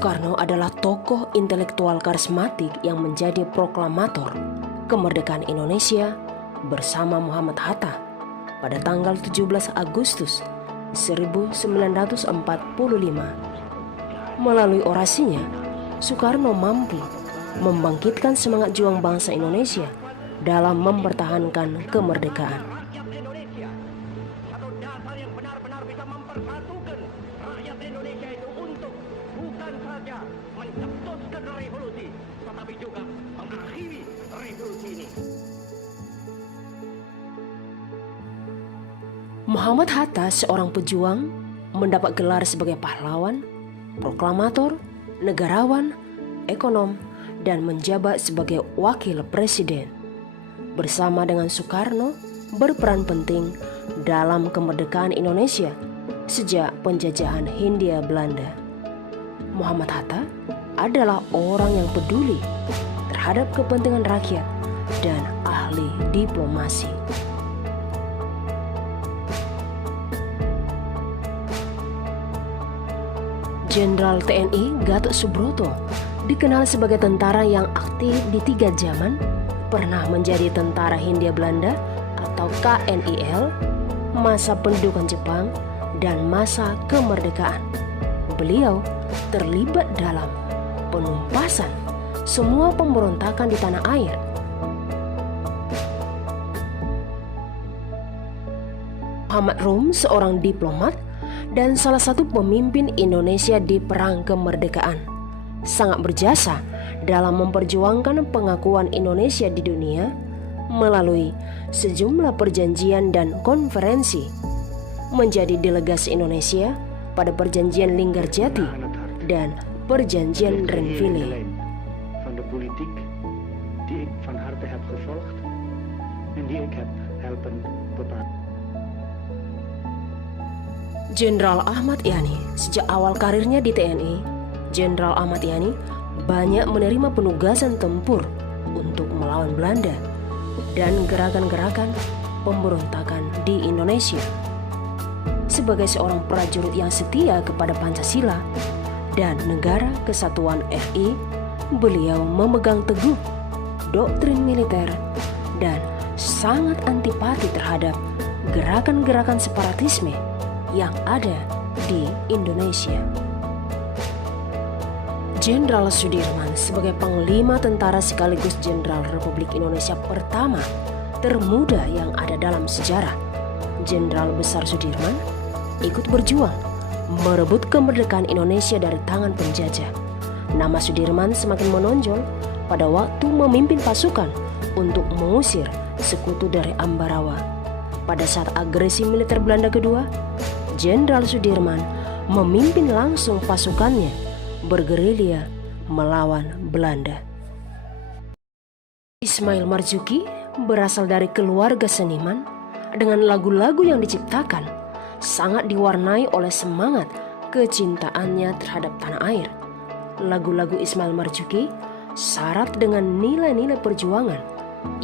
Soekarno adalah tokoh intelektual karismatik yang menjadi proklamator kemerdekaan Indonesia bersama Muhammad Hatta pada tanggal 17 Agustus 1945. Melalui orasinya, Soekarno mampu membangkitkan semangat juang bangsa Indonesia dalam mempertahankan kemerdekaan. Muhammad Hatta, seorang pejuang, mendapat gelar sebagai pahlawan, proklamator, negarawan, ekonom, dan menjabat sebagai wakil presiden. Bersama dengan Soekarno, berperan penting dalam kemerdekaan Indonesia sejak penjajahan Hindia Belanda. Muhammad Hatta adalah orang yang peduli terhadap kepentingan rakyat dan ahli diplomasi. Jenderal TNI Gatot Subroto dikenal sebagai tentara yang aktif di 3 zaman, pernah menjadi tentara Hindia Belanda atau KNIL, masa pendudukan Jepang, dan masa kemerdekaan. Beliau terlibat dalam penumpasan semua pemberontakan di tanah air. Muhammad Rum, seorang diplomat dan salah satu pemimpin Indonesia di Perang Kemerdekaan, sangat berjasa dalam memperjuangkan pengakuan Indonesia di dunia melalui sejumlah perjanjian dan konferensi, menjadi delegasi Indonesia pada perjanjian Linggarjati dan perjanjian Renville. Van de politiek die ik van harte heb gevolgd en die ik heb helpen bepalen. Jenderal Ahmad Yani, sejak awal karirnya di TNI, Jenderal Ahmad Yani banyak menerima penugasan tempur untuk melawan Belanda dan gerakan-gerakan pemberontakan di Indonesia. Sebagai seorang prajurit yang setia kepada Pancasila dan Negara Kesatuan RI, beliau memegang teguh doktrin militer dan sangat antipati terhadap gerakan-gerakan separatisme yang ada di Indonesia. Jenderal Sudirman sebagai Panglima Tentara sekaligus Jenderal Republik Indonesia pertama termuda yang ada dalam sejarah, Jenderal Besar Sudirman ikut berjuang merebut kemerdekaan Indonesia dari tangan penjajah. Nama Sudirman semakin menonjol pada waktu memimpin pasukan untuk mengusir sekutu dari Ambarawa. Pada saat agresi militer Belanda kedua, Jenderal Sudirman memimpin langsung pasukannya bergerilya melawan Belanda. Ismail Marzuki berasal dari keluarga seniman dengan lagu-lagu yang diciptakan sangat diwarnai oleh semangat kecintaannya terhadap tanah air. Lagu-lagu Ismail Marzuki syarat dengan nilai-nilai perjuangan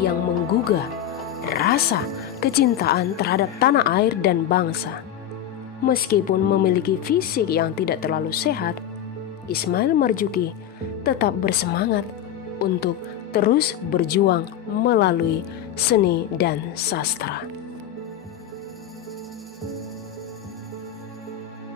yang menggugah rasa kecintaan terhadap tanah air dan bangsa. Meskipun memiliki fisik yang tidak terlalu sehat, Ismail Marzuki tetap bersemangat untuk terus berjuang melalui seni dan sastra.